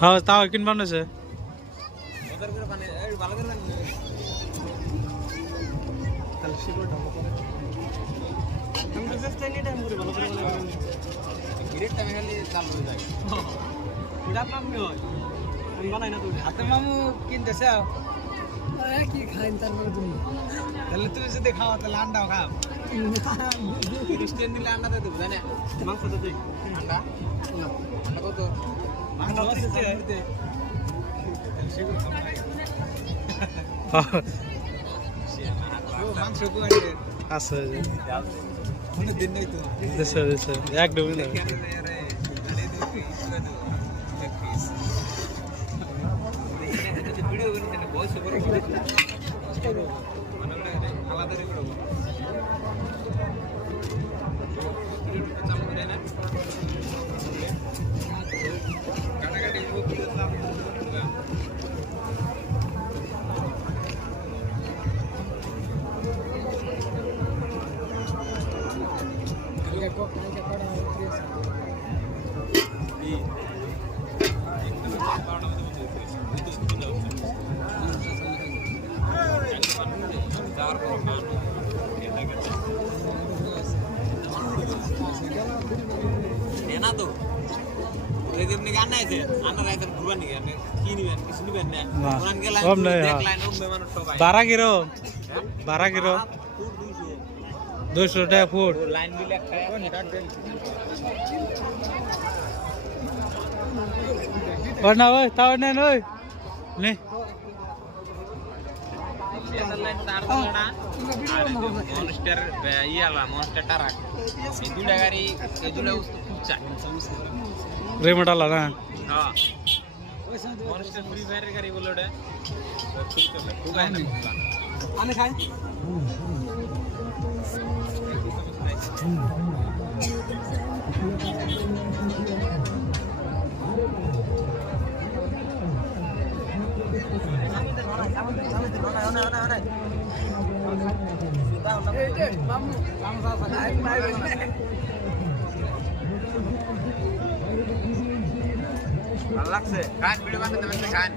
হ্যাঁ তাও কিনবা নেছে মামু কিনতেছে কি খাইন তারপরে তুমি তাহলে তুমি যদি খাও তাহলে আন্ডাও খাও রেস্টুরেন্ট দিলে আন্ডা দিয়ে দেবো জানে মাংস তো দিই আন্ডা আন্ডা কত মাংস আছে মাংস কোয়ারে আছে কোনো দিন নেই তো দেশে দেশে একদম না ভিডিও বানিয়ে না বয়স বড় মানে আলাদা করে করব না কাটাকাটি করলাম এনা তো রেজের নিকে আনা আছে আনা রাইতে ঘুরবা নিকে আপনি কি নিবেন কিছু নিবেন না ওরান গেলা দেখ লাইন উঠবে মানুষ সবাই 12 কিলো 12 কিলো 200 টাকা ফুট লাইন দিলে ওই না ওই তাও নেন ওই নে লাইন তার দলাটা মনস্টার ইয়ালা মনস্টার টারাক এই দুটা গাড়ি এই দুটা খুব চাই রেমটালা না হ্যাঁ মনস্টার ফ্রি ফায়ারের গাড়ি বলে ওটা খুব আমি খাই ভালো লাগছে খান ভিডিও বানাতে বানাতে খান